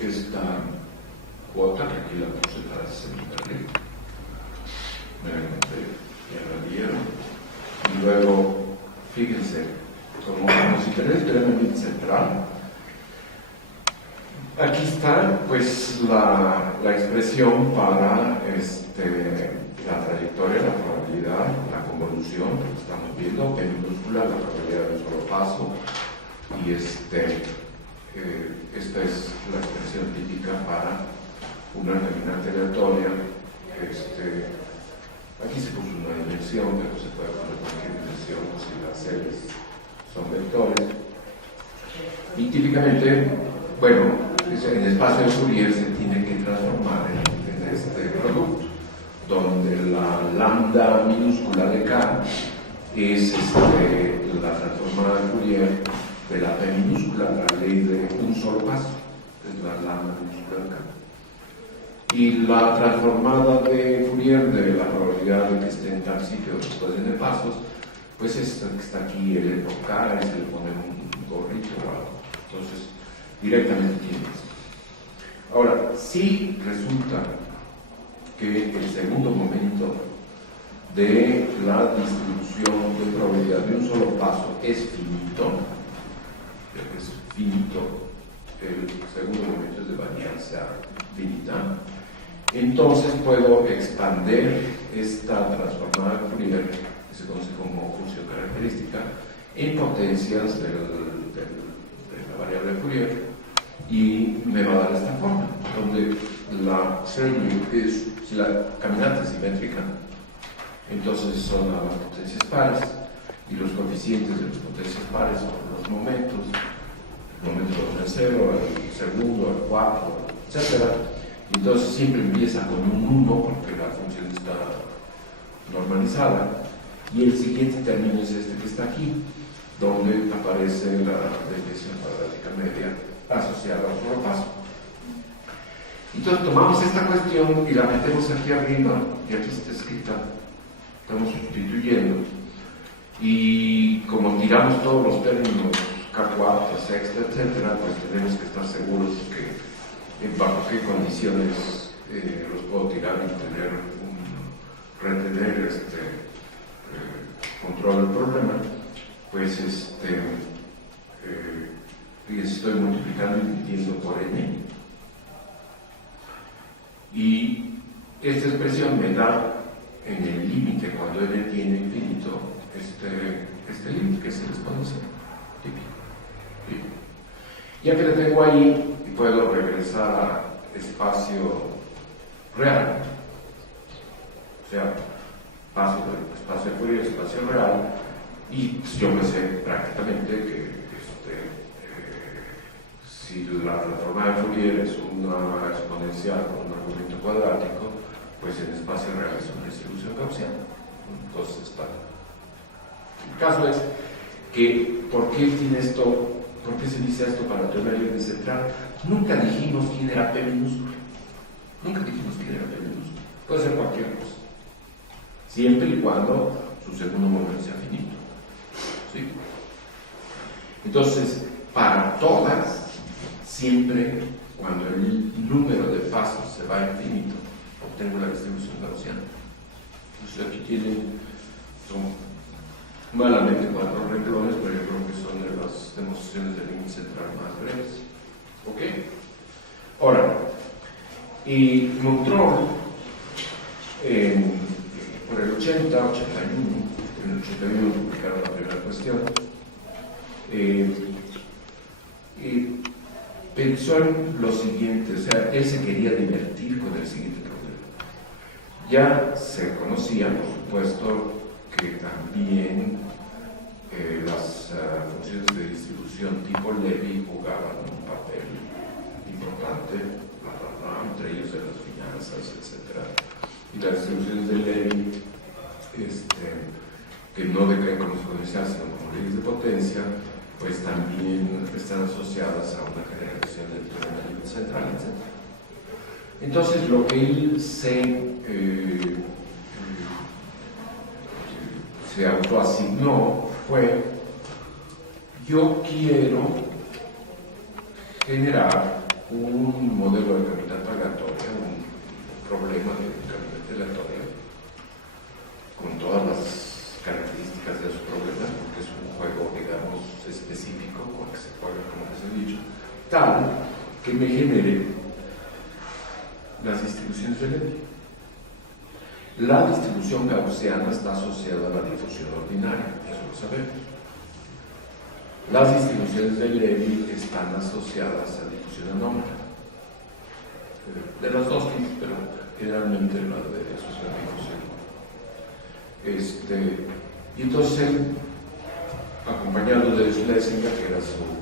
esta cuota, que aquí la puse para señalarle, ya la vieron, y luego, fíjense, como si tenéis el elemento central, aquí está pues la expresión para la trayectoria, la probabilidad, la convolución que estamos viendo, P minúscula, la probabilidad de un solo paso, y esta es la expresión típica para una determinante aleatoria. Aquí se puso una dimensión, pero se puede poner cualquier dimensión si las series son vectores. Y típicamente, bueno, en el espacio de Fourier se tiene que transformar en este producto, donde la lambda minúscula de K es la transformada de Fourier de la P minúscula, la ley de un solo paso, es la lambda minúscula de K. Y la transformada de Fourier de la probabilidad de que esté en tal sitio después de pasos, pues esta que está aquí, L por K, y se le pone un gorrito o algo. Entonces, directamente tiene esto. Ahora, si resulta que el segundo momento de la distribución de probabilidad de un solo paso es finito, el segundo momento es de varianza finita, entonces puedo expander esta transformada de Fourier, que se conoce como función característica, en potencias de la variable de Fourier, y me va a dar esta forma, donde la serie es, si la caminata es simétrica, entonces son las potencias pares, y los coeficientes de las potencias pares son los momentos, el momento del 0, el segundo, el 4, etc. Entonces siempre empieza con un 1 porque la función está normalizada, y el siguiente término es este que está aquí, donde aparece la desviación cuadrática media asociada a un solo paso. Entonces tomamos esta cuestión y la metemos aquí arriba, y aquí está escrita, estamos sustituyendo, y como tiramos todos los términos K4, sexta, etc., pues tenemos que estar seguros que bajo qué condiciones los puedo tirar y retener control del problema. Pues y estoy multiplicando y dividiendo por n, y esta expresión me da en el límite, cuando n tiene infinito, este límite que se les conoce típico. Ya que lo tengo ahí, puedo regresar a espacio real, o sea, paso del espacio de Fourier, espacio real, y yo me sé prácticamente que si la transformada de Fourier es una exponencial con un argumento cuadrático, pues el espacio real es una distribución gaussiana. Entonces está. El caso es que, ¿por qué tiene esto? ¿Por qué se dice esto para la teoría libre central? Nunca dijimos quién era P minúscula. Nunca dijimos quién era P minúscula. Puede ser cualquier cosa. Siempre y cuando su segundo momento sea finito. ¿Sí? Entonces, para todas, siempre cuando el número de pasos se va a infinito, obtengo la distribución gaussiana. Entonces aquí son malamente 4 renglones, pero yo creo que son de las demostraciones del límite central más breves. ¿Ok? Ahora, y Montreux, por el 80, 81, en el 81 publicaron la primera cuestión, y pensó en lo siguiente, o sea, él se quería divertir con el siguiente problema. Ya se conocía, por supuesto, que también las funciones de distribución tipo Levy jugaban un papel importante, entre ellos de las finanzas, etc. Y las distribuciones de Levy, que no decaen como exponenciales, sino como leyes de potencia, pues también están asociadas a una generalización del teorema libre central, etc. Entonces, lo que él se autoasignó fue: yo quiero generar un modelo de caminata aleatoria, un problema de caminata aleatoria, con todas las características de esos problemas, porque es un juego, digamos, específico con que se juega, como les he dicho, tal que me genere las distribuciones de Levy. La distribución gaussiana está asociada a la difusión ordinaria, eso lo sabemos. Las distribuciones de Levy están asociadas a difusión anómala. De los dos tipos, pero generalmente la de asociación a difusión. Y entonces, acompañado de Schlesinger, que era su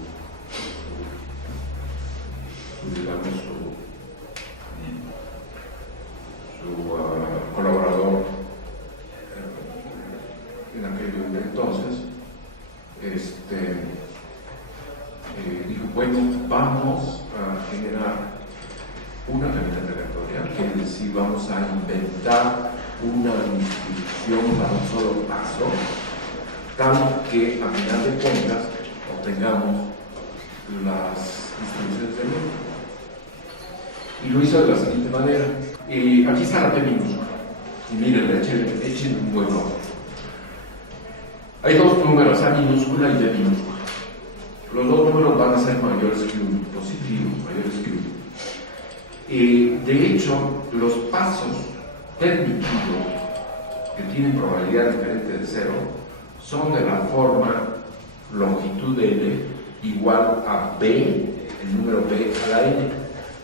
colaborador en aquel entonces, dijo, bueno, vamos a generar una caminata aleatoria, que es decir, vamos a inventar una distribución para un solo paso, tal que a final de cuentas obtengamos las distribuciones de Levy. Y lo hizo de la siguiente manera. Aquí está la P minúscula. Y miren, echen un buen ojo. Hay dos números, A minúscula y B minúscula. Los dos números van a ser mayores que 1, positivos, mayores que 1. De hecho, los pasos permitidos, que tienen probabilidad diferente de 0, son de la forma longitud L igual a B, el número B a la N.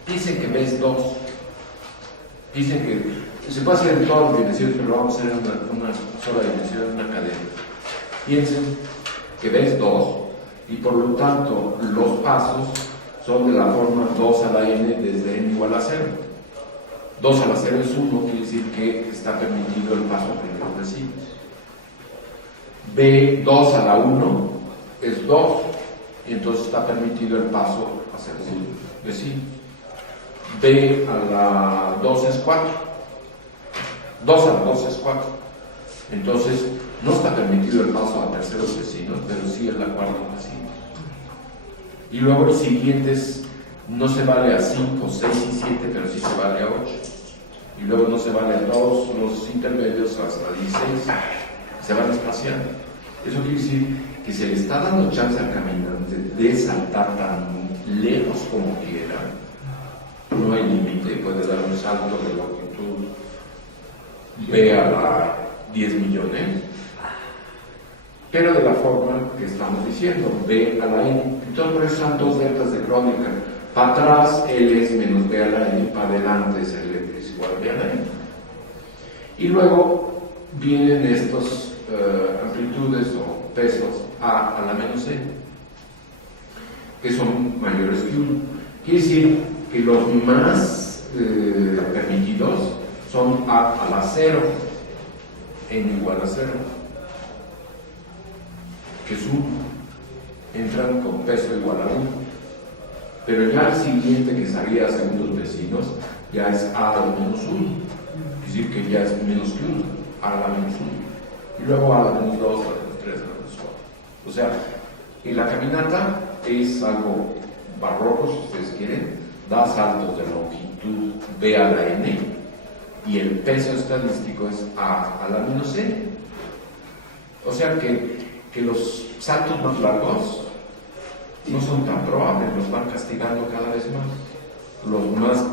Dicen que B es 2. Dicen que se puede hacer en todas las dimensiones, pero lo vamos a hacer en una sola dimensión, en una cadena. Piensen que B es 2 y por lo tanto los pasos son de la forma 2 a la n desde n igual a 0. 2 a la 0 es 1, quiere decir que está permitido el paso primero vecino. B 2 a la 1 es 2 y entonces está permitido el paso hacia el vecino. B a la 2 es 4. 2 a la 2 es 4. Entonces, no está permitido el paso a terceros vecinos, pero sí a la cuarta vecino. Y luego los siguientes no se vale a 5, 6 y 7, pero sí se vale a 8. Y luego no se vale a todos los intermedios hasta 16. Se van espaciando. Eso quiere decir que se le está dando chance al caminante de saltar tan lejos como quiera. No hay límite, puede dar un salto de longitud B a la 10 millones, pero de la forma que estamos diciendo, B a la N. Entonces, por eso son dos deltas de Kronecker. Para atrás, L es menos B a la N, para adelante es L es igual a B a la N. Y luego vienen estas amplitudes o pesos A a la menos N, que son mayores que 1. Quiere decir que los más permitidos son A a la 0, N igual a 0, que es 1. Entran con peso igual a 1. Pero ya el siguiente, que sería segundos vecinos, ya es A a la menos 1. Es decir, que ya es menos que 1, A a la menos 1. Y luego A a la menos 2, A a la menos 3, A a la menos 4. O sea, en la caminata es algo barroco, si ustedes quieren, da saltos de longitud B a la N, y el peso estadístico es A a la menos N. O sea que los saltos más largos no son tan probables, los van castigando cada vez más. Los más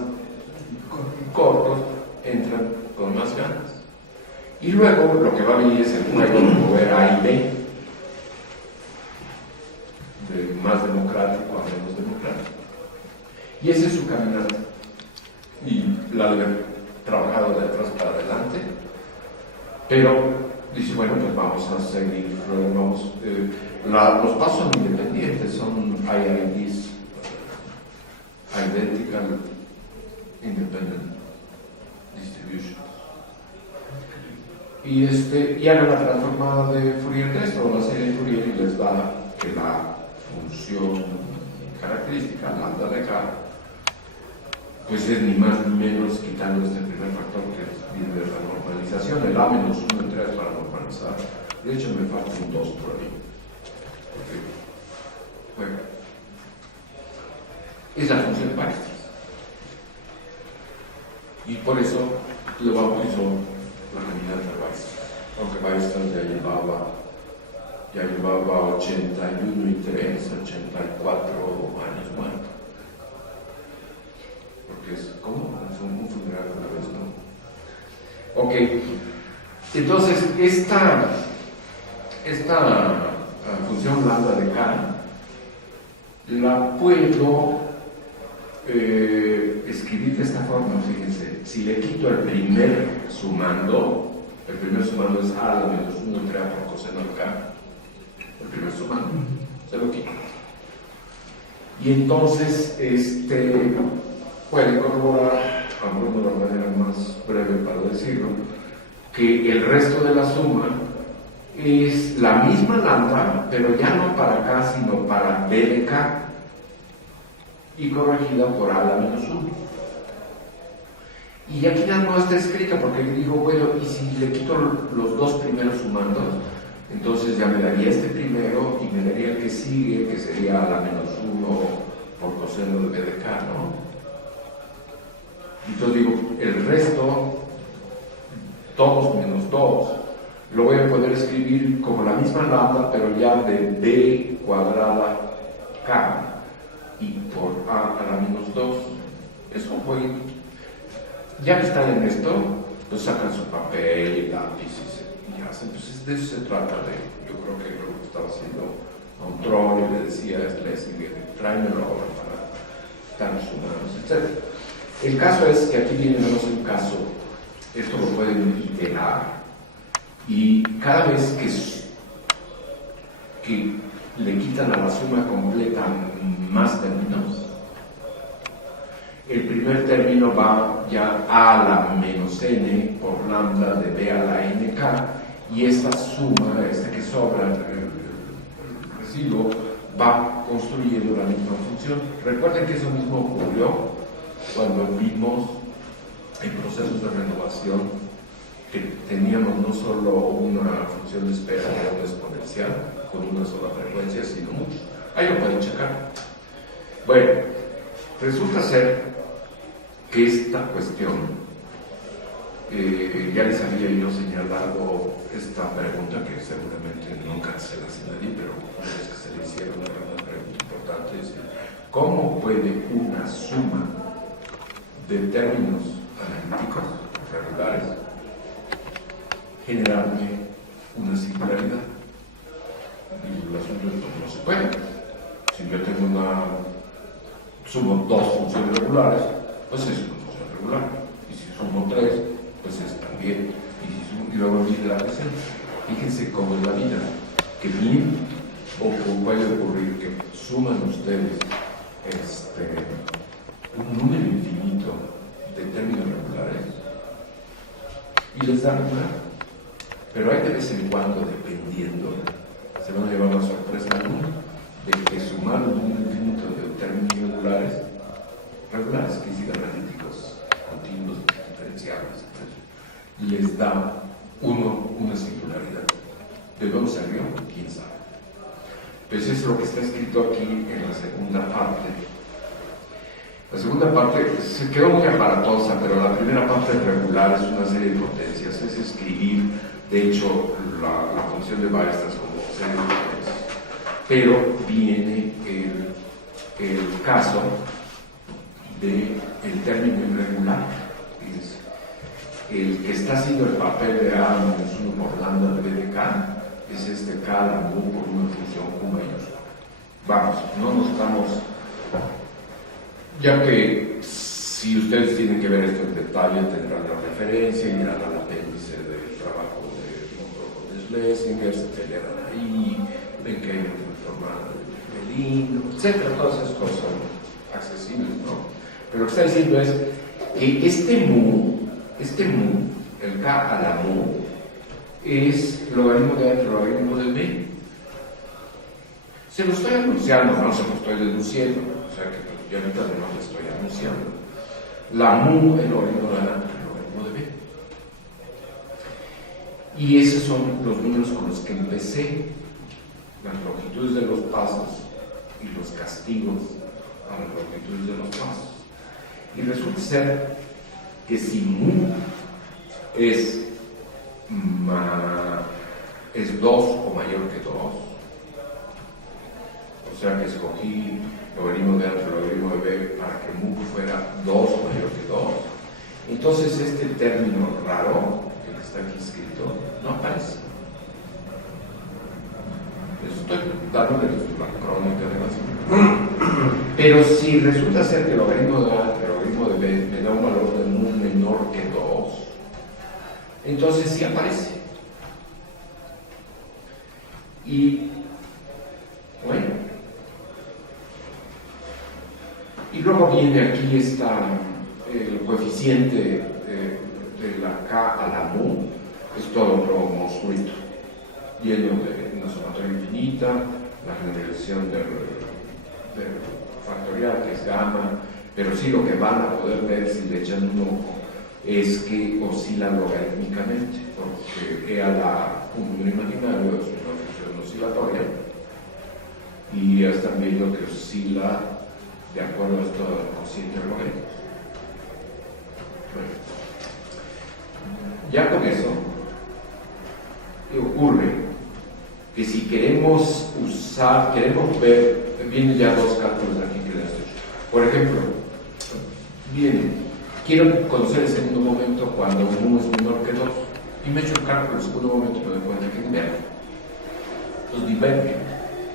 cortos entran con más ganas. Y luego lo que va a venir es el juego de mover A y B, de más democrático a menos democrático. Y esa es su caminata. Y la de haber trabajado de atrás para adelante. Pero dice, bueno, pues vamos a seguir. Los pasos son independientes, son IIDs, Identical Independent Distributions. Y hagan la transformada de Fourier test o la serie de Fourier y les da que la función característica, lambda de K, pues es ni más ni menos quitando este primer factor que viene de la normalización, el A menos 1 en 3 para normalizar. De hecho, me falta un 2 por ahí. Bueno. es la función de Weierstrass. Y por eso lo bautizó la caminata de Weierstrass, aunque Weierstrass ya llevaba 81 y 3, 84 años muerto. Porque es como un funeral una vez, ¿no? Ok, entonces esta función lambda de K la puedo escribir de esta forma, fíjense. Si le quito el primer sumando es A a la menos 1 entre A por coseno de K. El primer sumando, se lo quito. Y entonces, puede corroborar, aún de la manera más breve para decirlo, que el resto de la suma es la misma lambda, pero ya no para K, sino para B de K, y corregida por A a la menos 1. Y aquí ya no está escrita porque digo, bueno, y si le quito los dos primeros sumandos, entonces ya me daría este primero y me daría el que sigue, que sería a la menos 1 por coseno de B de K, ¿no? Entonces digo, el resto, todos menos 2, lo voy a poder escribir como la misma lambda, pero ya de B cuadrada K y por A a la menos 2. Eso voy. Ya que están en esto, pues sacan su papel y lápiz y hacen. Pues de eso se trata yo creo que lo que estaba haciendo Control y le decía a Schlesinger, tráemelo ahora para estar sumados, etc. El caso es que aquí viene un caso, esto lo pueden iterar, y cada vez que le quitan a la suma completa más términos, el primer término va ya a la menos n por lambda de b a la nk, y esta suma, que sobra, el residuo, va construyendo la misma función. Recuerden que eso mismo ocurrió cuando vimos en procesos de renovación que teníamos no solo una función de espera que era una exponencial con una sola frecuencia, sino muchos. Ahí lo pueden checar. Bueno, resulta ser que esta cuestión, ya les había yo señalado esta pregunta que seguramente nunca se la hace nadie, pero una vez que se le hicieron una pregunta importante, es ¿cómo puede una suma de términos analíticos regulares generarme una singularidad? Y el asunto es que no se puede. Si yo tengo sumo dos funciones regulares, pues es una función regular, y si sumo 3, pues es también, y luego viene la presente. Fíjense cómo es la vida, que bien o puede ocurrir que suman ustedes un número infinito de términos regulares y les dan una, pero hay de vez en cuando, dependiendo, se van a llevar una sorpresa de que sumaron un número infinito de términos regulares, que dicen analíticos, continuos, diferenciables, etc., les da una singularidad. ¿De dónde salió? ¿Quién sabe? Pues eso es lo que está escrito aquí en la segunda parte. La segunda parte se quedó muy aparatosa, pero la primera parte regular es una serie de potencias, es escribir, de hecho, la función de Weierstrass como serie de potencias. Pero viene el caso del término irregular, es el que está haciendo el papel de A menos 1 por lambda de B de K, es K a la mu por una función Q mayúscula. Vamos, no nos estamos, ya que si ustedes tienen que ver esto en detalle, tendrán la referencia, irán al apéndice del trabajo de Schlesinger, se pelearán ahí, ven que hay una transformada de Melino, etc. Todas esas cosas son accesibles, ¿no? Pero lo que está diciendo es que este mu, el K a la mu, es logaritmo de A entre logaritmo de B. Se lo estoy anunciando, no se lo estoy deduciendo, o sea que yo ahorita no lo estoy anunciando. La mu es logaritmo de A entre logaritmo de B. Y esos son los números con los que empecé, las longitudes de los pasos y los castigos a las longitudes de los pasos. Y resulta ser que si mu es 2 o mayor que 2, o sea que escogí logaritmo de A entre logaritmo de B para que mu fuera 2 o mayor que 2, entonces este término raro, que está aquí escrito, no aparece. Estoy dándole la crónica de más. Pero si resulta ser que el logaritmo de A entre el logaritmo de B me da un valor de mu menor que 2, entonces sí aparece. Y bueno, y luego viene aquí el coeficiente de la K a la mu, es todo otro monstruito, lleno de una sumatoria infinita, la generalización del factorial que es gamma, pero sí lo que van a poder ver si le echan un ojo es que oscila logarítmicamente, porque E a la un número imaginario es una función oscilatoria y ya están viendo que oscila de acuerdo a esto del cociente logarítmico. Bueno, ya con eso ocurre que si queremos ver, vienen ya dos cálculos aquí que les he hecho. Por ejemplo, quiero conocer el segundo momento cuando mu es menor que 2 y me echo el cálculo del segundo momento y me doy cuenta que diverge. Entonces diverge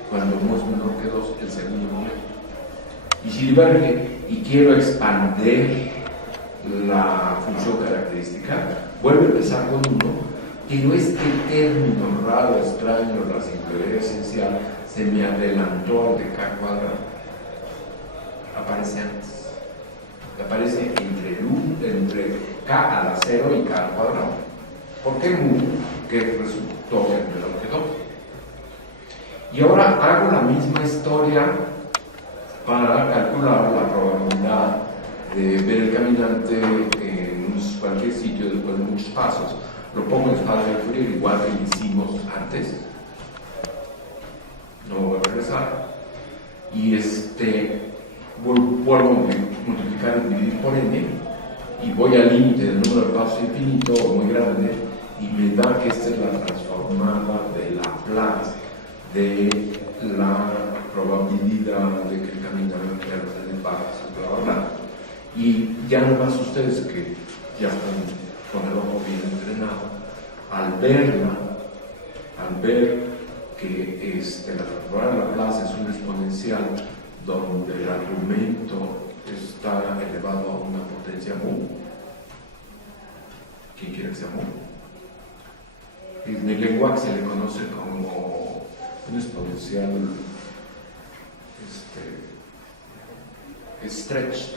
cuando mu es menor que 2 el segundo momento. Y si diverge y quiero expandir la función característica, vuelvo a empezar con 1, pero este término raro, extraño, la singularidad esencial, se me adelantó al de K cuadrado. Aparece antes. Aparece entre K a la 0 y K al cuadrado. ¿Por qué mu? Que resultó ser menor que 2. Y ahora hago la misma historia para calcular la probabilidad de ver el caminante en cualquier sitio después de muchos pasos. Lo pongo en espacio de Fourier igual que lo hicimos antes. No voy a regresar. Y vuelvo a multiplicar y dividir por n y voy al límite del número de pasos infinito o muy grande y me da que esta es la transformada de Laplace de la probabilidad de que el caminante en el paso, bla, bla, bla. Y ya nomás ustedes que ya están con el ojo bien entrenado, al ver que la transformada de Laplace es un exponencial donde el argumento está elevado a una potencia mu. ¿Quién quiere que sea mu? En el lenguaje se le conoce como un exponencial stretched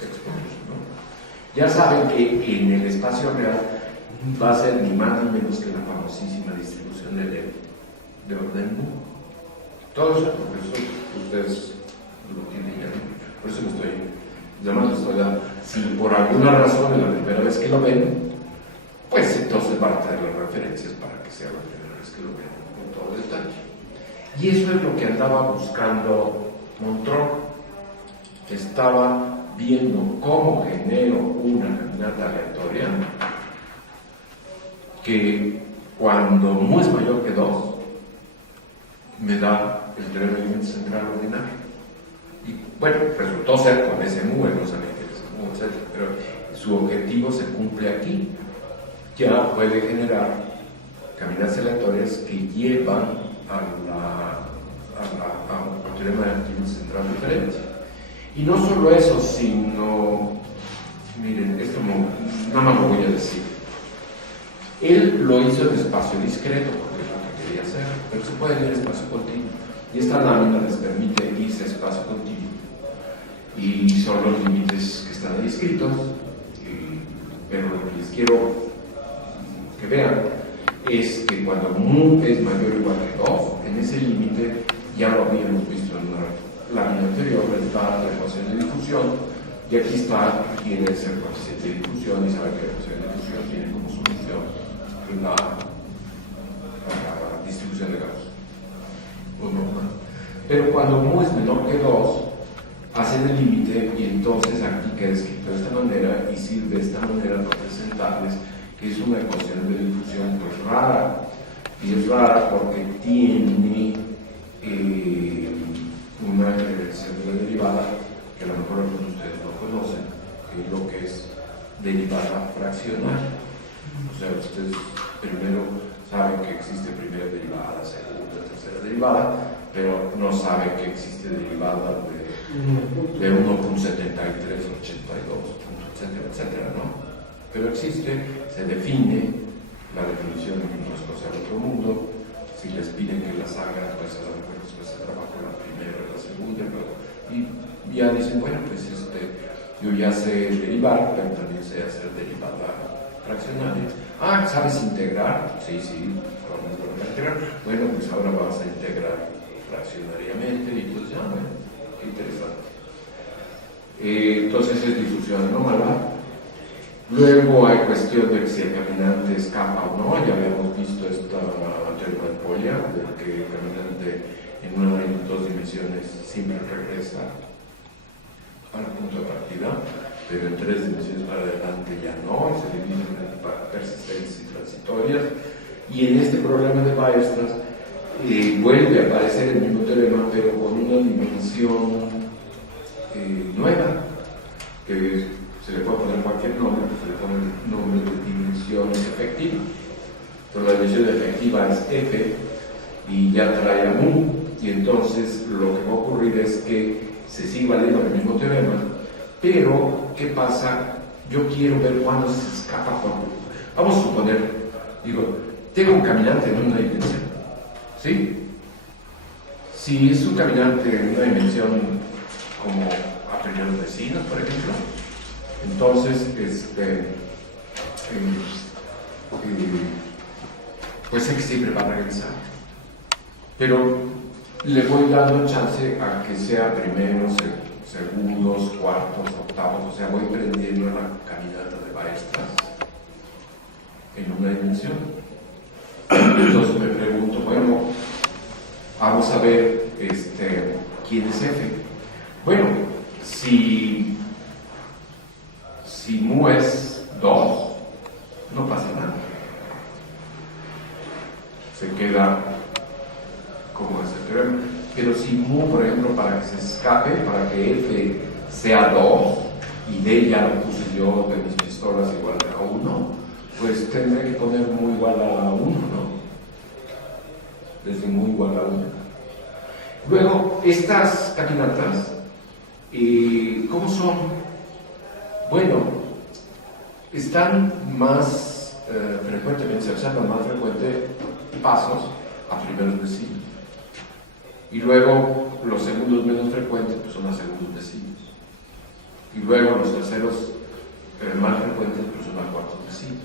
exponential, ¿no? Ya saben que en el espacio real va a ser ni más ni menos que la famosísima distribución de orden mu. Todo eso, por eso ustedes lo tienen ya. Por eso dando. Si por alguna razón es la primera vez que lo ven, pues entonces van a tener las referencias para que sea la primera vez que lo vean con todo detalle. Y eso es lo que andaba buscando Montrón. Estaba viendo cómo genero una caminata aleatoria que cuando mu es mayor que 2 me da el teorema del límite central ordinario. Y bueno, resultó ser con ese mu, no sabía que ese mu, etc. Pero su objetivo se cumple aquí. Ya puede generar caminatas aleatorias que llevan a un teorema del límite central diferente. Y no solo eso, sino, miren, esto nada más lo voy a decir. Él lo hizo en espacio discreto, porque es lo que quería hacer, pero se puede ir en espacio continuo. Y esta lámina les permite irse a espacio continuo. Y son los límites que están ahí escritos, pero lo que les quiero que vean es que cuando mu es mayor o igual que 2, en ese límite ya lo habíamos visto en una lámina anterior, está la ecuación de difusión, y aquí está quién es el coeficiente de difusión, y saben que la ecuación de difusión tiene como solución la distribución de Gauss. Pero cuando mu es menor que 2, hacen el límite y entonces aquí queda escrito de esta manera y sirve de esta manera para presentarles que es una ecuación de difusión pues rara, y es rara porque tiene una relación de la derivada que a lo mejor algunos de ustedes no conocen, que es lo que es derivada fraccional. O sea, ustedes primero saben que existe primera derivada, segunda, tercera derivada, pero no saben que existe derivada de 1,73, 82, etcétera, etcétera, ¿no? Pero existe, se define, la definición no es cosa del otro mundo. Si les piden que las hagan, pues a lo mejor después se trabaja la primera, la segunda, y ya dicen, bueno, pues yo ya sé derivar, pero también sé hacer derivada fraccional. Ah, ¿sabes integrar? Sí, vamos a integrar. Bueno, pues ahora vas a integrar fraccionariamente, y pues ya, bueno, qué interesante. Entonces es difusión anómala. Luego hay cuestión de que si el caminante escapa o no. Ya habíamos visto esta teoría de Polya, de que el caminante en una y dos dimensiones siempre regresa al punto de partida, pero en tres dimensiones para adelante ya no, se dividen en persistentes y transitorias. Y en este problema de Weierstrass vuelve a aparecer el mismo teorema, pero con una dimensión nueva, que se le puede poner cualquier nombre, se le pone el nombre de dimensión efectiva. Pero la dimensión efectiva es F y ya trae a mu, y entonces lo que va a ocurrir es que se sigue valiendo el mismo teorema, pero ¿qué pasa? Yo quiero ver cuándo se escapa. Vamos a suponer, tengo un caminante en una dimensión, ¿sí? Si es un caminante en una dimensión como a primeros vecinos, por ejemplo, entonces, pues sé que siempre va a regresar, pero le voy dando chance a que sea primeros, segundos, cuartos, octavos, o sea, voy prendiendo la caminata de Weierstrass en una dimensión. Entonces me pregunto, bueno, vamos a ver quién es F. Bueno, si mu es 2, no pasa nada. Se queda como ese teorema. Pero si mu, por ejemplo, para que se escape, para que F sea 2, y D ya lo puse yo de mis pistolas igual a 1, pues tendré que poner mu igual a 1, ¿no? Desde mu igual a 1. Luego, estas caminatas, ¿cómo son? Bueno, están más frecuentemente, se observan más frecuentes pasos a primeros vecinos. Y luego los segundos menos frecuentes pues son a segundos vecinos. Y luego los terceros más frecuentes pues son a cuartos vecinos.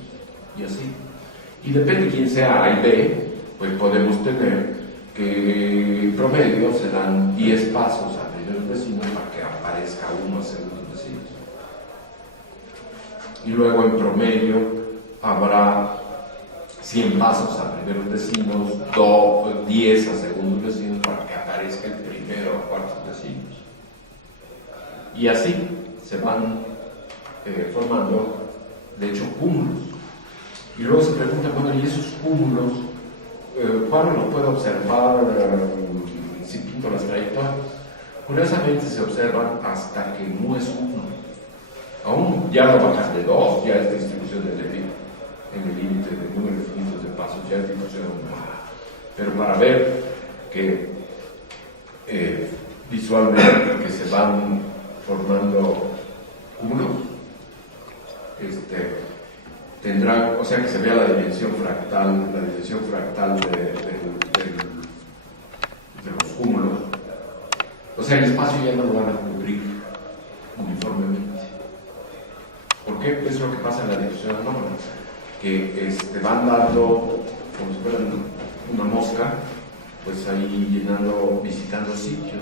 Y así. Y depende de quién sea A y B, pues podemos tener que en promedio se dan 10 pasos a primeros vecinos para que aparezca uno a segundos vecinos. Y luego en promedio habrá 100 pasos a primeros vecinos, 10 a segundos vecinos para que aparezca el primero a cuartos vecinos. Y así se van formando, de hecho, cúmulos. Y luego se pregunta, bueno, ¿y esos cúmulos cuándo los puedo observar si pinto las trayectorias? Curiosamente se observan hasta que mu es 1. Aún ya lo bajas de 2, ya es distribución de Levi en el límite de número infinito de pasos, ya es distribución 1. Pero para ver que visualmente que se van formando cúmulos, tendrá, o sea que se vea la dimensión fractal de los cúmulos. O sea, el espacio ya no lo van a cubrir uniformemente. ¿Por qué? Es lo que pasa en la difusión anómala, que van dando, como si fuera una mosca, pues ahí llenando, visitando sitios.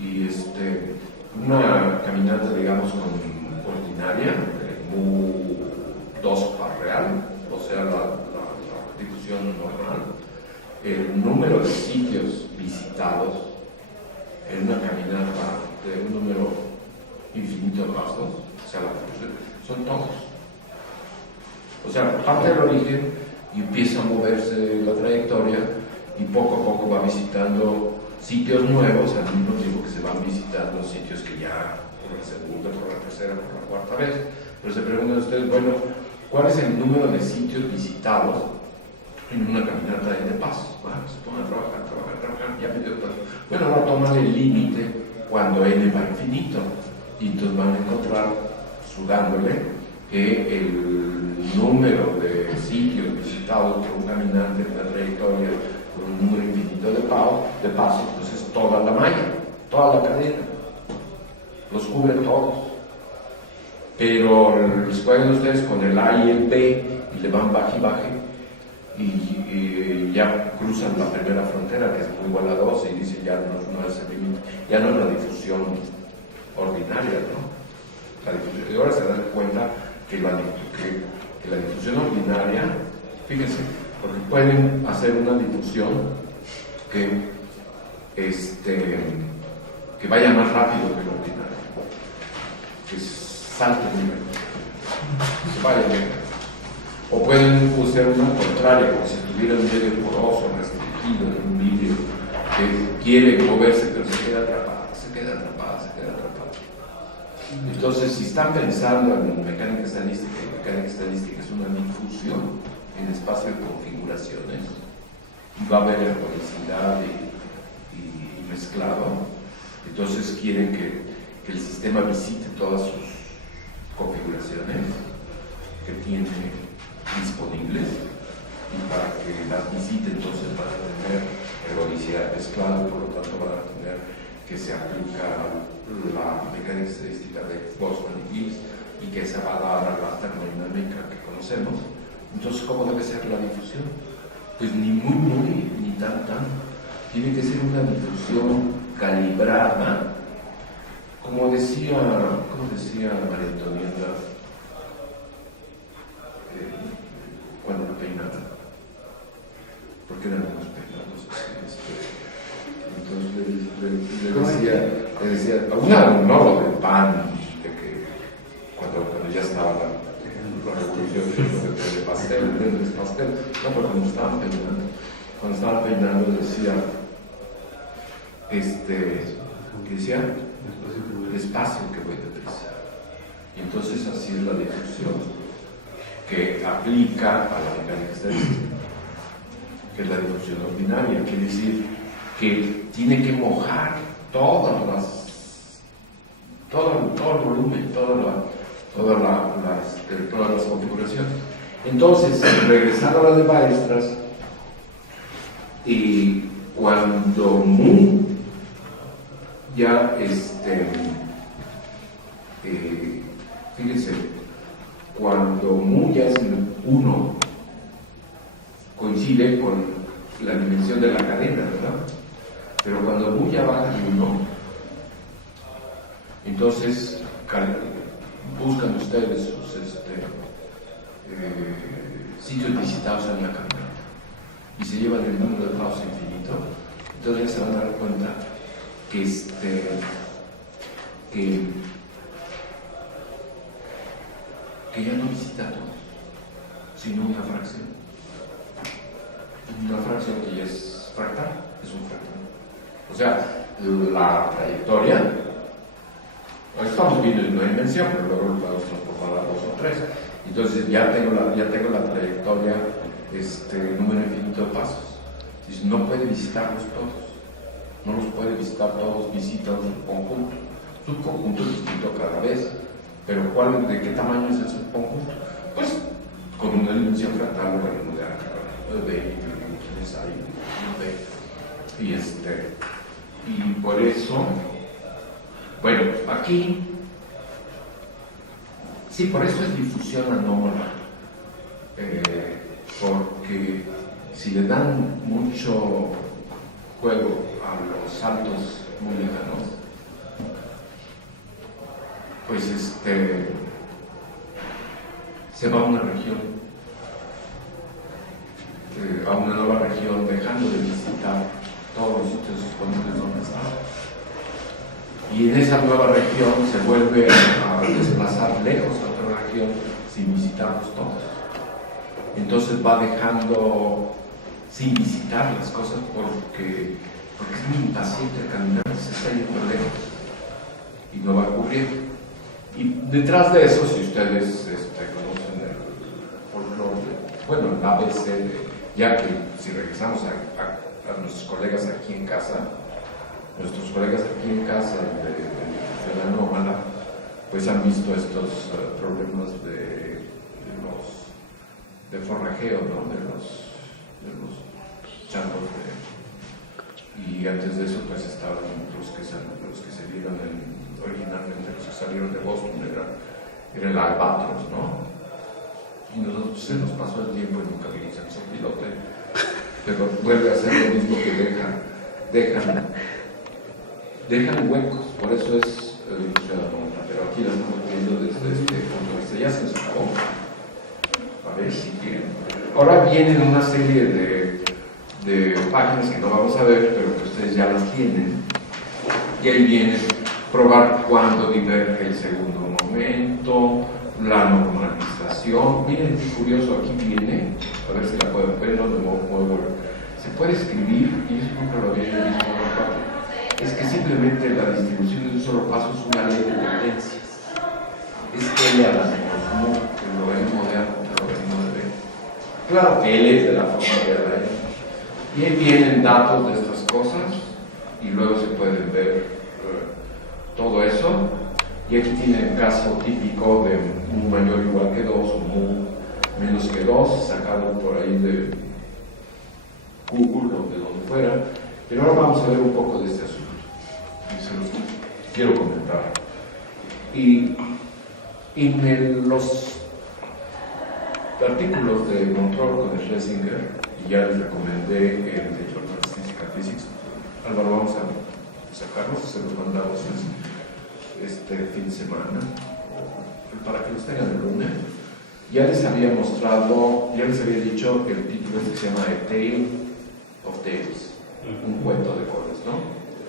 Y una caminata, digamos, ordinaria, muy 2 par real, o sea, la difusión normal, el número de sitios visitados en una caminata de un número infinito de pasos, o sea, la difusión, son todos. O sea, parte del origen y empieza a moverse la trayectoria y poco a poco va visitando sitios nuevos al mismo tiempo que se van visitando sitios que ya por la segunda, por la tercera, por la cuarta vez. Pero se preguntan ustedes, bueno, ¿cuál es el número de sitios visitados en una caminata de pasos? Bueno, se ponen a trabajar, ya me dio todo. Bueno, va a tomar el límite cuando n va infinito y entonces van a encontrar, sudándole, que el número de sitios visitados por un caminante en una trayectoria con un número infinito de pasos, pues es toda la malla, toda la cadena, los cubre todos. Pero les juegan ustedes con el A y el B y le van baje y baje y ya cruzan la primera frontera, que es muy igual a 12, y dicen ya no es el límite, ya no es la difusión ordinaria, ¿no? La difusión, y ahora se dan cuenta que la difusión ordinaria, fíjense, porque pueden hacer una difusión que vaya más rápido que lo ordinario, que salte el nivel, que se vaya bien. O pueden usar una contraria, como si estuviera un medio poroso, restringido en un vidrio, que quiere moverse, pero se queda atrapada. Entonces, si están pensando en mecánica estadística, y mecánica estadística es una difusión en espacio de configuraciones, y va a haber ergodicidad y mezclado, entonces quieren que el sistema visite todas sus configuraciones que tiene disponibles, y para que las visite entonces van a tener ergodicidad mezclado, y por lo tanto van a tener que se aplica la mecánica estadística de Boltzmann y Gibbs y que esa va a dar a la termodinámica que conocemos. Entonces, ¿cómo debe ser la difusión? Pues ni muy, ni tan. Tiene que ser una difusión calibrada, como decía María Antonieta cuando la peinaba, porque eran unos peinados así, entonces le decía no lo del pan, de que cuando ya estaba la revolución del pastel, no, pero cuando estaban peinando decía, despacio que voy deprisa. Y entonces así es la difusión que aplica a la mecánica estadística, que es la difusión ordinaria, quiere decir que tiene que mojar todo el volumen, todas las configuraciones. Entonces, regresando a las de Weierstrass, y cuando mu ya fíjense, cuando mu ya es 1, coincide con la dimensión de la cadena, ¿verdad? Pero cuando mu ya baja de 1, entonces buscan ustedes sus sitios visitados en la caminata y se llevan el número de pasos infinito. Entonces ya se van a dar cuenta que ya no visita a todos, sino una fracción que ya es fractal, es un fractal. O sea, la trayectoria, estamos viendo en una dimensión, pero luego lo podemos transportar a 2 o 3. Entonces ya tengo la trayectoria, número infinito de pasos. Entonces, no puede visitarlos todos, no los puede visitar todos, visita un subconjunto. Subconjunto distinto cada vez, pero ¿de qué tamaño es el subconjunto? Pues con una dimensión fractal lo veremos de acá, y por eso, bueno, aquí, sí, por eso es difusión anómala, porque si le dan mucho juego a los saltos muy lejanos, pues se va a una región, a una nueva región, dejando de visitar todos los sitios disponibles donde está. y en esa nueva región se vuelve a desplazar lejos a otra región sin visitarlos todos. Entonces va dejando sin visitar las cosas porque es muy impaciente de caminar, se está yendo lejos y no va a ocurrir. Y detrás de eso, si ustedes conocen el folclore, bueno, el ABC, ya que si regresamos a nuestros colegas aquí en casa, de Ciudad Nómada, pues han visto estos problemas de forrajeo, ¿no? de los changos y antes de eso pues estaban los que se vieron originalmente, los que salieron de Boston, era el albatros, ¿no? Y nosotros se nos pasó el tiempo y nunca vimos a ese pilote, pero vuelve a ser lo mismo que dejan huecos, por eso es pero aquí lo estamos viendo desde este punto de vista. Ya se nos acabó, a ver si quieren. Ahora vienen una serie de páginas que no vamos a ver, pero que ustedes ya las tienen, y ahí viene probar cuándo diverge el segundo momento, la normalización. Miren qué curioso, aquí viene, a ver si la pueden ver, no me muevo. Se puede escribir, y eso nunca lo había visto en otra parte, es que simplemente la distribución de un solo paso es una ley de tendencias. Es L a la menos mu, que lo ven moderno, que lo ven moderno. Claro que L es de la forma de la L. Y ahí vienen datos de estas cosas, y luego se pueden ver todo eso. Y aquí tiene el caso típico de mu mayor o igual que 2 o mu menos que 2, sacado por ahí de Google o de donde fuera. Pero ahora vamos a ver un poco de este asunto. Y se los quiero comentar. Y en los artículos de control con el Schlesinger, y ya les recomendé el de Statistical Physics, Álvaro, vamos a sacarlos, se los mandamos este fin de semana, para que los tengan el lunes. Ya les había mostrado, ya les había dicho que el título este se llama A Tale of Tales, un cuento de cosas, ¿no?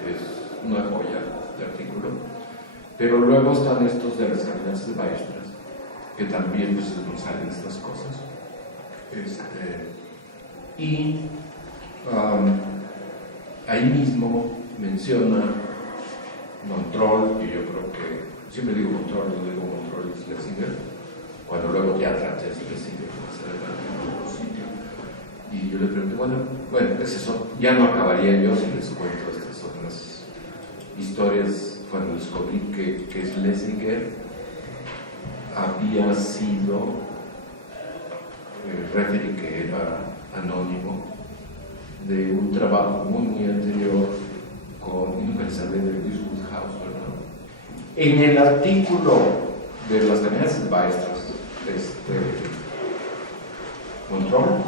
Es una joya de artículo. Pero luego están estos de las caminatas de Weierstrass, que también pues nos salen estas cosas. Ahí mismo menciona Montrol, y yo creo que, siempre digo Montrol, no digo Montrol y Schlesinger, cuando luego ya traté de Schlesinger más adelante en otro sitio. Y yo le pregunté, bueno, es eso, ya no acabaría yo si les cuento estas otras historias cuando descubrí que Schlesinger había sido referee, que era anónimo, de un trabajo muy anterior con, y nunca les hablé de Eastwood House, ¿verdad? En el artículo de las caminatas de Weierstrass, Control,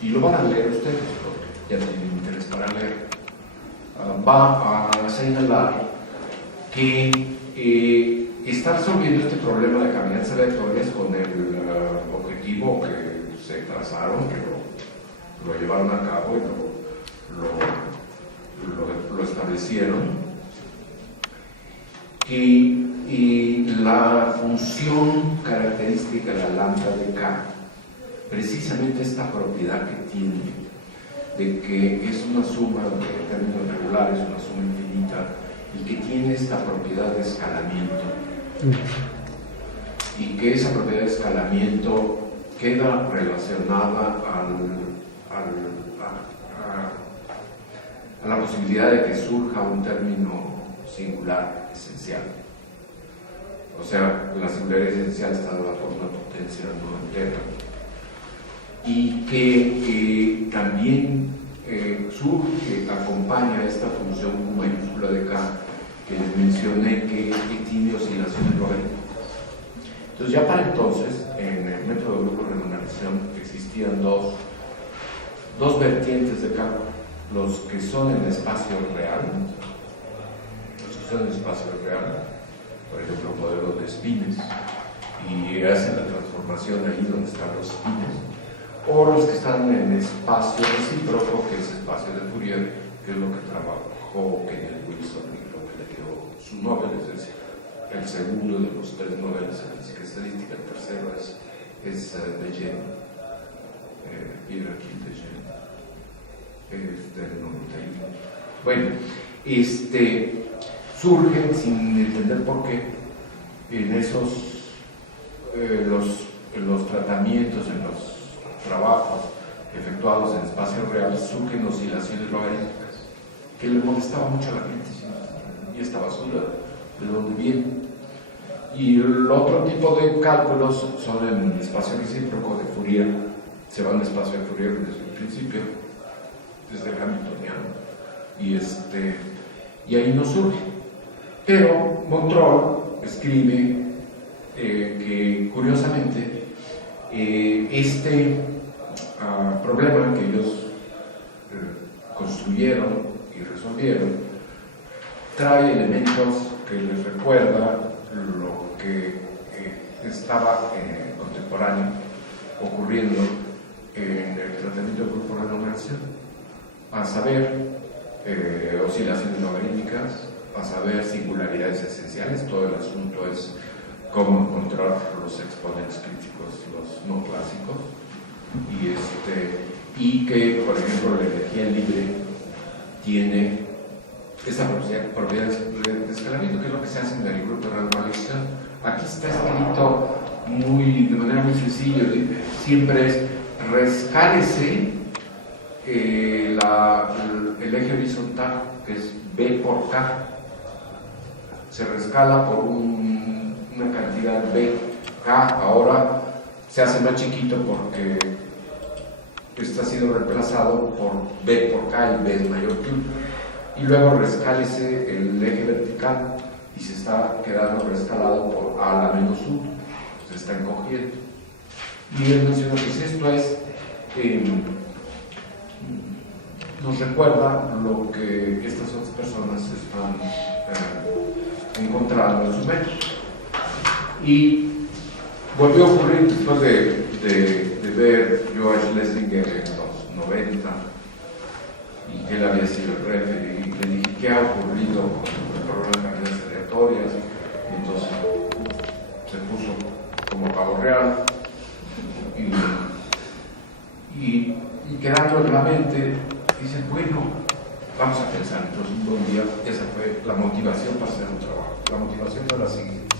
y lo van a leer ustedes porque ya tienen interés para leer, va a señalar que está resolviendo este problema de caminatas aleatorias con el objetivo que se trazaron, que lo llevaron a cabo y lo establecieron, y la función característica de la lambda de K, precisamente esta propiedad que tiene de que es una suma de términos regulares, una suma infinita, y que tiene esta propiedad de escalamiento, y que esa propiedad de escalamiento queda relacionada a la posibilidad de que surja un término singular esencial. O sea, la singularidad esencial está dada por una potencia no entera, y que también surge, acompaña esta función mayúscula de K que les mencioné, que tiene oscilaciones logarítmicas. Entonces, ya para entonces, en el método de grupo de remuneración existían dos vertientes de cálculo: los que son en espacio real, por ejemplo, modelos de espines, y hacen la transformación ahí donde están los espines, o los que están en espacio recíproco, que es espacio de Fourier, que es lo que trabajó Kenneth Wilson y lo que le su Nobel es el segundo de los 3 Nobeles en física estadística, el tercero es de Yen, Pierre de Yen, es del 91. Bueno, surgen sin entender por qué en esos los tratamientos, en los trabajos efectuados en espacio real, surgen oscilaciones logarítmicas que le molestaba mucho a la gente. ¿Y esta basura de dónde viene? Y el otro tipo de cálculos son en el espacio recíproco de Fourier. Se va en el espacio de Fourier desde el principio, desde el hamiltoniano, y ahí no surge. Pero Montrol escribe que curiosamente problema que ellos construyeron y resolvieron trae elementos que les recuerda lo que estaba contemporáneo ocurriendo en el tratamiento del grupo renombración, a saber oscilaciones logarítmicas, a saber singularidades esenciales. Todo el asunto es cómo encontrar los exponentes críticos, los no clásicos, y que, por ejemplo, la energía libre tiene esa propiedad de escalamiento, que es lo que se hace en el grupo de renormalización. Aquí está escrito de manera muy sencilla, siempre es rescálese el eje horizontal, que es B por K, se rescala por una cantidad B. K ahora se hace más chiquito porque está siendo reemplazado por B por K, el B es mayor que 1. Y luego rescálese el eje vertical y se está quedando rescalado por A a la menos 1, se está encogiendo. Y él menciona que esto nos recuerda lo que estas otras personas están encontrando en su método. Y volvió a ocurrir después de ver yo a Schlesinger en los 90 y que él había sido el referee, y le dije qué ha ocurrido con el programa de cadenas aleatorias, y entonces se puso como pavo real y quedando en la mente dice, bueno, vamos a pensar. Entonces un buen día esa fue la motivación para hacer un trabajo. La motivación fue la siguiente: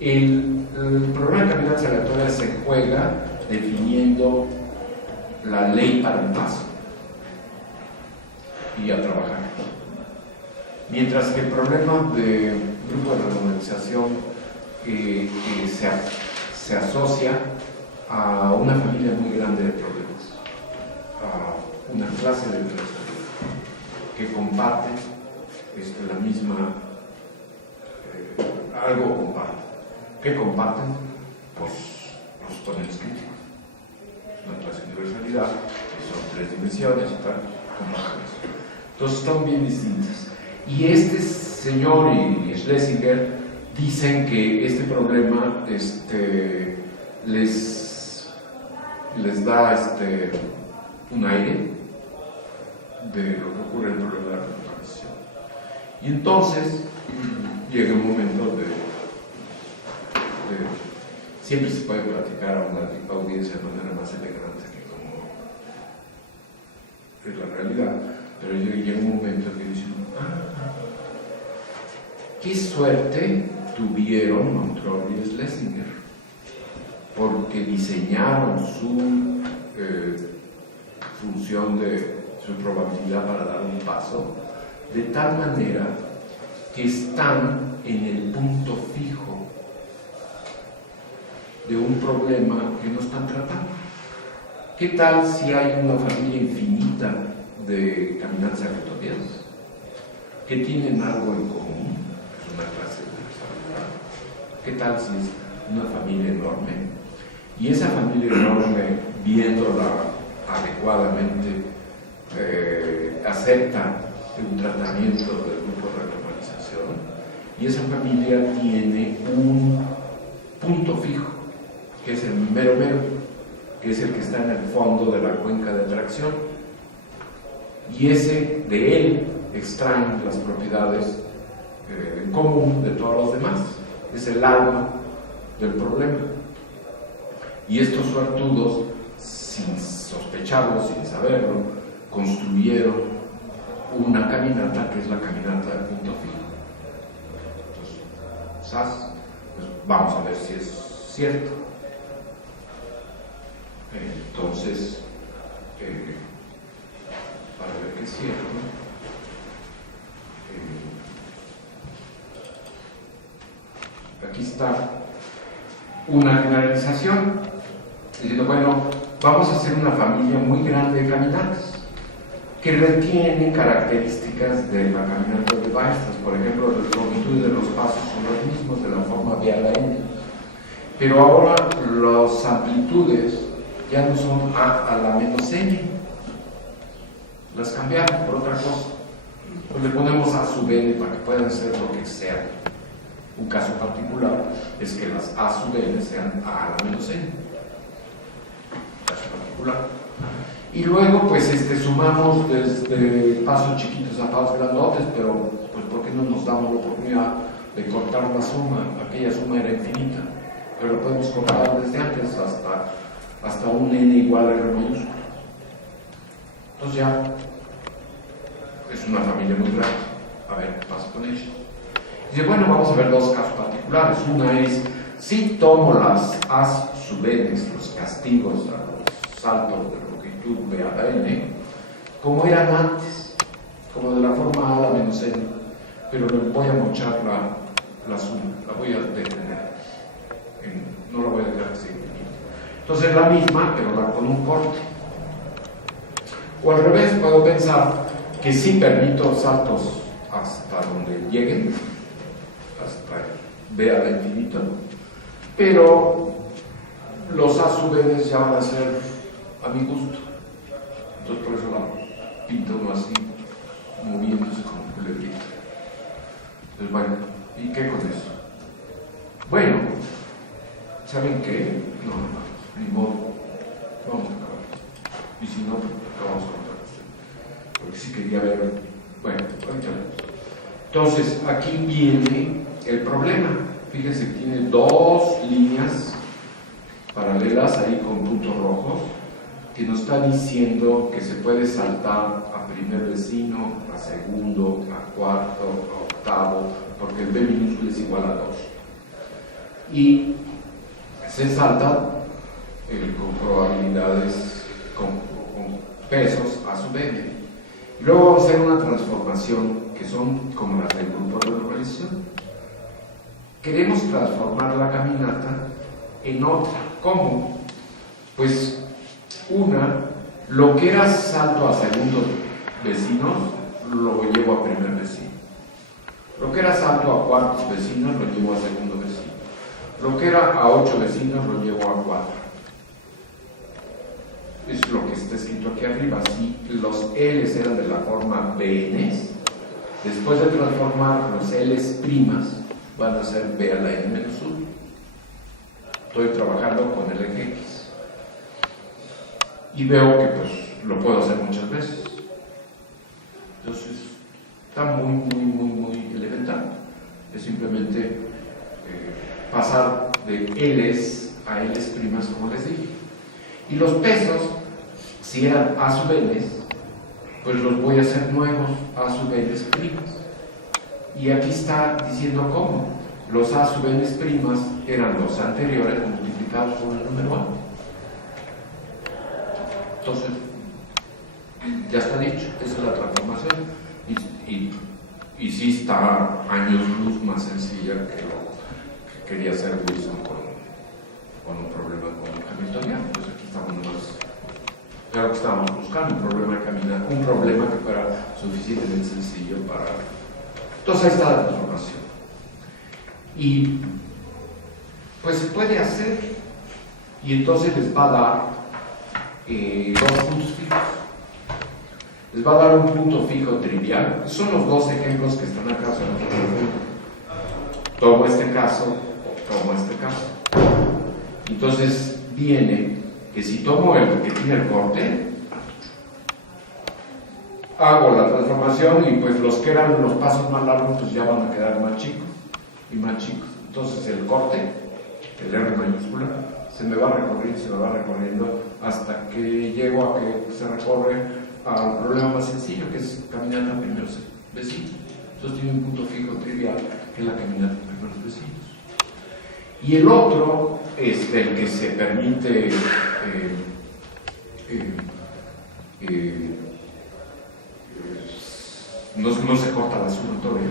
el programa de cadenas aleatorias se juega definiendo la ley para el paso y a trabajar, mientras que el problema de grupo de renormalización se asocia a una familia muy grande de problemas, a una clase de personas que comparten la misma algo comparten. ¿Qué comparten? Pues los exponentes críticos. Es una clase de universalidad, que son 3 dimensiones y tal, comparten eso. Entonces están bien distintas. Y este señor y Schlesinger dicen que este problema les da un aire de lo que ocurre en el problema de la renormalización. Y entonces llega un momento siempre se puede platicar a una audiencia de manera más elegante que como es la realidad, pero llega un momento que dicen, qué suerte tuvieron Montrol y Schlesinger, porque diseñaron su función de su probabilidad para dar un paso de tal manera que están en el punto fijo de un problema que no están tratando. ¿Qué tal si hay una familia infinita de caminantes aleatorias que tienen algo en común? Es una clase de universalidad. ¿Qué tal si es una familia enorme? Y esa familia enorme, viéndola adecuadamente, acepta un tratamiento del grupo de renormalización, y esa familia tiene un punto fijo, que es el mero, que es el que está en el fondo de la cuenca de atracción, y de él extraen las propiedades en común de todos los demás. Es el alma del problema. Y estos suertudos, sin sospecharlo, sin saberlo, construyeron una caminata que es la caminata de punto fijo. Entonces, pues vamos a ver si es cierto. Entonces, para ver que es cierto, aquí está una generalización diciendo, bueno, vamos a hacer una familia muy grande de caminatas que retienen características de la caminata de Weierstrass. Por ejemplo, las longitudes de los pasos son los mismos de la forma B a la N, pero ahora las amplitudes ya no son A a la menos N, las cambiamos por otra cosa. Pues le ponemos A sub N para que puedan ser lo que sea. Un caso particular es que las A sub N sean A a la menos N. Caso particular. Y luego pues sumamos desde pasos chiquitos a pasos grandotes, pero pues ¿por qué no nos damos la oportunidad de cortar la suma? Aquella suma era infinita, pero lo podemos cortar desde antes hasta un n igual a r mayúsculo. Entonces ya es una familia muy grande. A ver qué pasa con ellos. Dice, bueno, vamos a ver dos casos particulares. Una es, si tomo las A sub n, los castigos a los saltos de longitud B a la N, como eran antes, como de la forma A a la menos N, pero le voy a mochar la suma, la voy a detener, no la voy a dejar así. Entonces la misma, pero con un corte. O al revés, puedo pensar que sí permito saltos hasta donde lleguen, hasta B a la infinito, pero los A sub n ya van a ser a mi gusto. Entonces por eso la pinto uno así, moviéndose como un culebrito. Entonces bueno, ¿y qué con eso? Bueno, ¿saben qué? No, ni modo, vamos a acabar. Y si no, acabamos con otra cuestión. Porque sí quería ver, bueno, ahorita vemos. Entonces, aquí viene el problema. Fíjense que tiene dos líneas paralelas ahí con puntos rojos que nos está diciendo que se puede saltar a primer vecino, a segundo, a cuarto, a octavo, porque el B minúsculo es igual a 2. Y se salta con probabilidades, con pesos a sub n. Y luego vamos a hacer una transformación que son como las del grupo de localización. Queremos transformar la caminata en otra. ¿Cómo? Pues lo que era salto a segundos vecinos lo llevo a primer vecino. Lo que era salto a cuartos vecinos lo llevo a segundo vecino. Lo que era a 8 vecinos lo llevo a 4. Es lo que está escrito aquí arriba. Si los L's eran de la forma BNs, después de transformar los L's primas van a ser B a la N menos 1. Estoy trabajando con el eje X. Y veo que pues lo puedo hacer muchas veces. Entonces, está muy elemental. Es simplemente pasar de L's a L's primas, como les dije. Y los pesos, si eran A sub N's, pues los voy a hacer nuevos A sub N's primas. Y aquí está diciendo cómo. Los A sub N's primas eran los anteriores multiplicados por el número A. Entonces, ya está dicho, esa es la transformación. Y sí está años luz más sencilla que lo que quería hacer Wilson con un problema con el hamiltoniano. Pues aquí estamos nomás, era lo que estábamos buscando, un problema de caminar, un problema que fuera suficientemente sencillo para. Entonces ahí está la transformación. Y pues se puede hacer, y entonces les va a dar 2 puntos fijos. Les va a dar un punto fijo trivial. Son los dos ejemplos que están acá. Tomo este caso o tomo este caso. Entonces viene que si tomo el que tiene el corte, hago la transformación y pues los que eran los pasos más largos pues ya van a quedar más chicos y más chicos. Entonces el corte, el R mayúscula, se me va recorriendo hasta que llego a que se recorre al problema más sencillo, que es caminata a primeros vecinos. Entonces tiene un punto fijo trivial, que es la caminata a primeros vecinos. Y el otro, el que se permite no se corta la sumatoria.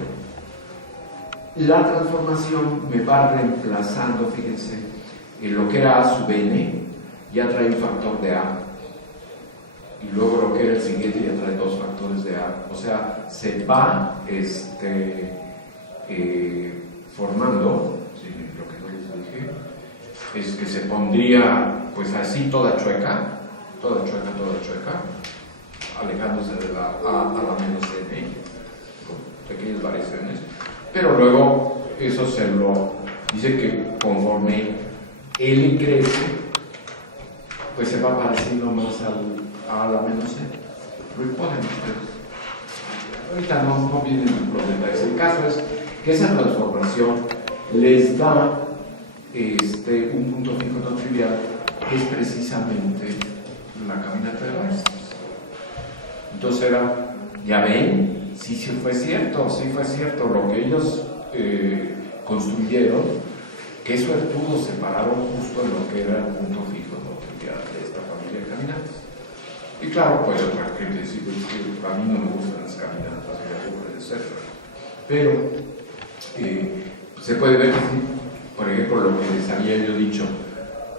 La transformación me va reemplazando, fíjense, en lo que era A sub n, ya trae un factor de A, y luego lo que era el siguiente ya trae dos factores de A. O sea, se va formando, ¿sí? Lo que no les dije, es que se pondría pues así toda chueca, alejándose de la A a la menos n, con pequeñas variaciones, pero luego eso se lo dice que conforme L crece, pues se va pareciendo más a la menos n. Lo ponen ustedes. Ahorita no vienen los detalles. El caso es que esa transformación les da un punto fijo no trivial, que es precisamente la caminata de Weierstrass. Entonces era, ya ven, sí fue cierto lo que ellos construyeron, qué suertudos se pararon justo en lo que era el punto fijo no trivial de esta familia de caminatas. Y claro, puede otra gente decir que a mí no me gustan las caminatas, me aburren, etc. Pero se puede ver, por ejemplo, lo que les había yo dicho,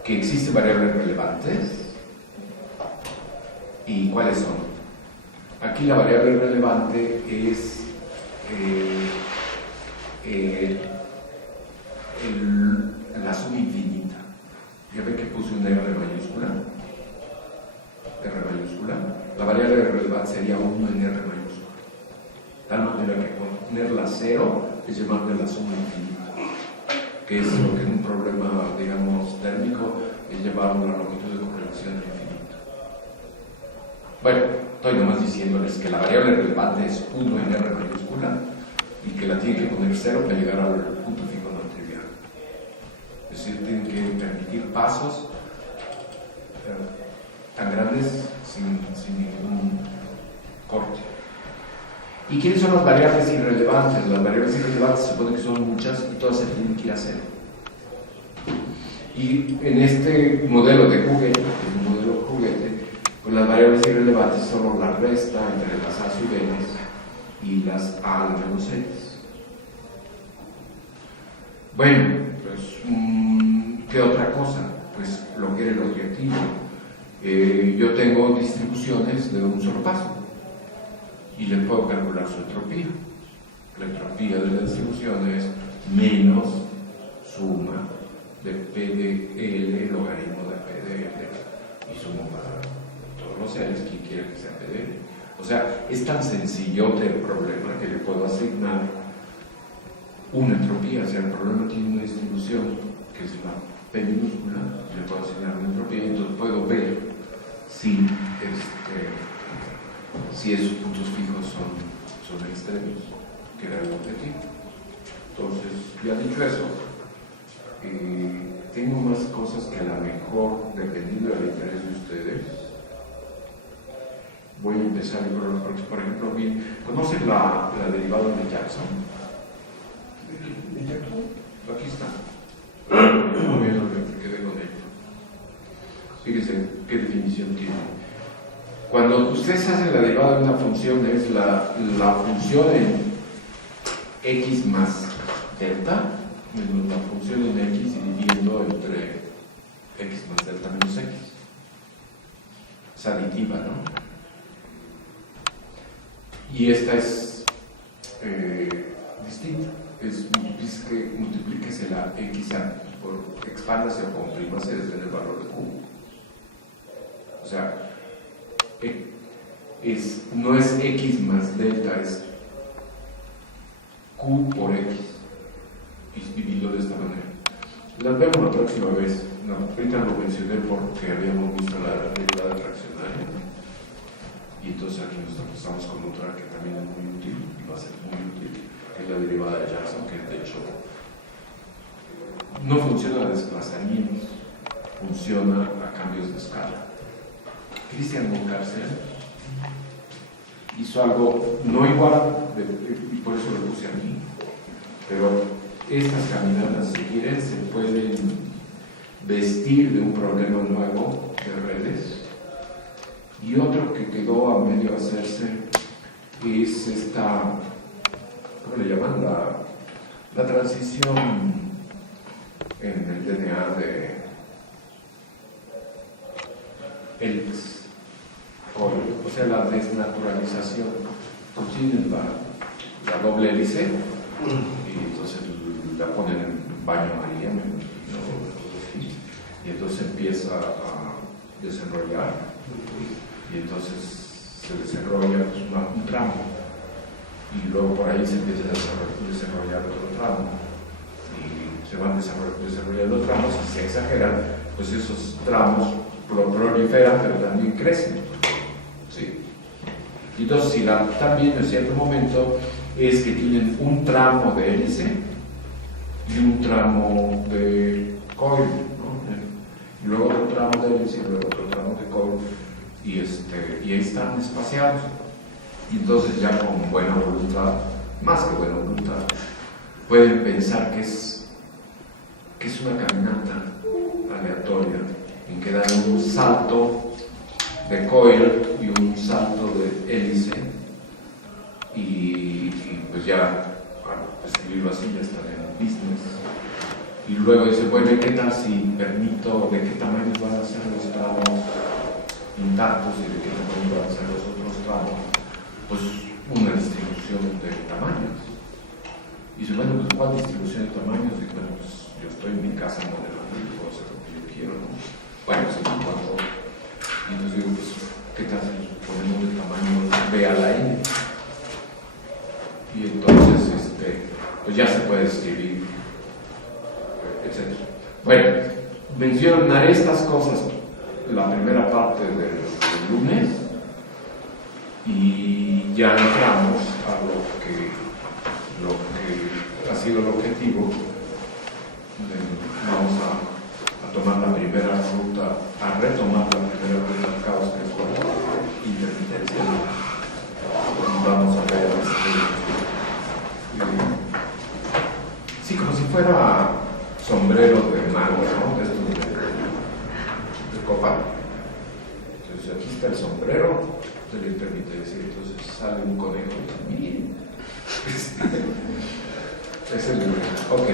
que existen variables relevantes. ¿Y cuáles son? Aquí la variable relevante es la suma infinita. Ya ven que puse una R mayúscula. La variable relevante sería 1 en R mayúscula. Tal manera que ponerla 0 es llamarle la suma infinita, que es lo que en un problema, digamos, térmico es llevarlo a la longitud de correlación infinita. Bueno, estoy nomás diciéndoles que la variable relevante es 1 en R mayúscula y que la tienen que poner 0 para llegar al punto fijo no trivial. Es decir, tienen que permitir pasos tan grandes sin ningún corte. ¿Y quiénes son las variables irrelevantes? Las variables irrelevantes se supone que son muchas y todas se tienen que ir a 0. Y en este modelo de juguete, pues las variables irrelevantes son la resta entre las A sub n y las A a la menos n. Bueno, pues, ¿qué otra cosa? Pues lo que era el objetivo. Yo tengo distribuciones de un solo paso y le puedo calcular su entropía. La entropía de la distribución es menos suma de P de L, logaritmo de P de L, y sumo para todos los L's, quien quiera que sea P de L. O sea, es tan sencillote el problema que le puedo asignar una entropía. O sea, el problema tiene una distribución que es la P minúscula, le puedo asignar una entropía y entonces puedo ver si esos puntos fijos son extremos, que era el objetivo. Entonces, ya dicho eso, tengo más cosas que a lo mejor, dependiendo del interés de ustedes, voy a empezar porque, por ejemplo, ¿conocen la derivada de Jackson? ¿De Jackson? Aquí está. Muy bien, me quedé con ello. Fíjense qué definición tiene. Cuando ustedes hacen la derivada de una función, es la función en x más delta menos la función en x dividiendo entre x más delta menos x. Es aditiva, ¿no? Y esta es distinta. Es multiplíquese la x por expándase o comprímase desde el valor de q. O sea, no es x más delta, es q por x. Y dividido de esta manera. Las vemos la próxima vez. No, ahorita lo mencioné porque habíamos visto la derivada fraccionaria. Y entonces aquí nosotros estamos con otra que también es muy útil y va a ser muy útil, que es la derivada de Jackson, que de hecho no funciona a desplazamientos, funciona a cambios de escala. Christian von Carcel hizo algo no igual, y por eso lo puse aquí, pero estas caminatas, si quieren, se pueden vestir de un problema nuevo de redes. Y otro que quedó a medio hacerse es esta, ¿cómo le llaman? La transición en el DNA de Helix, o sea, la desnaturalización. Tienen la doble hélice y entonces la ponen en baño María, y entonces empieza a desenrollar, y entonces se desarrolla un tramo, y luego por ahí se empieza a desarrollar otro tramo, y se van desarrollando tramos, y se exageran, pues esos tramos proliferan, pero también crecen. ¿Sí? Entonces, si la están viendo en cierto momento, es que tienen un tramo de hélice y un tramo de coil, ¿no? Y luego otro tramo de hélice y luego otro tramo de coil, y ahí están espaciados. Y entonces ya con buena voluntad, más que buena voluntad, pueden pensar que es una caminata aleatoria en que dan un salto de coil y un salto de hélice, y pues ya, al escribirlo así, ya están en business. Y luego dice, bueno, ¿qué tal si permito de qué tamaño van a ser los tramos intactos y de qué tamaño van a ser los otros tramos? Pues una distribución de tamaños. Y dice, bueno, pues ¿cuál distribución de tamaños? Y bueno, pues yo estoy en mi casa modelando y puedo hacer lo que yo quiero, ¿no? Bueno, pues en cuanto. Y entonces digo, pues, ¿qué tal si ponemos el tamaño B a la N? Y entonces, pues ya se puede escribir, etc. Bueno, mencionaré estas cosas la primera parte del lunes, y ya entramos a lo que ha sido el objetivo. Vamos a tomar la primera ruta, a retomar la primera ruta del caos, que es la intermitencia. Y vamos a ver sí, como si fuera sombrero de mago, ¿no? De estos de copa. Entonces aquí está el sombrero de la intermitencia, entonces sale un conejo y miren. Es el ok.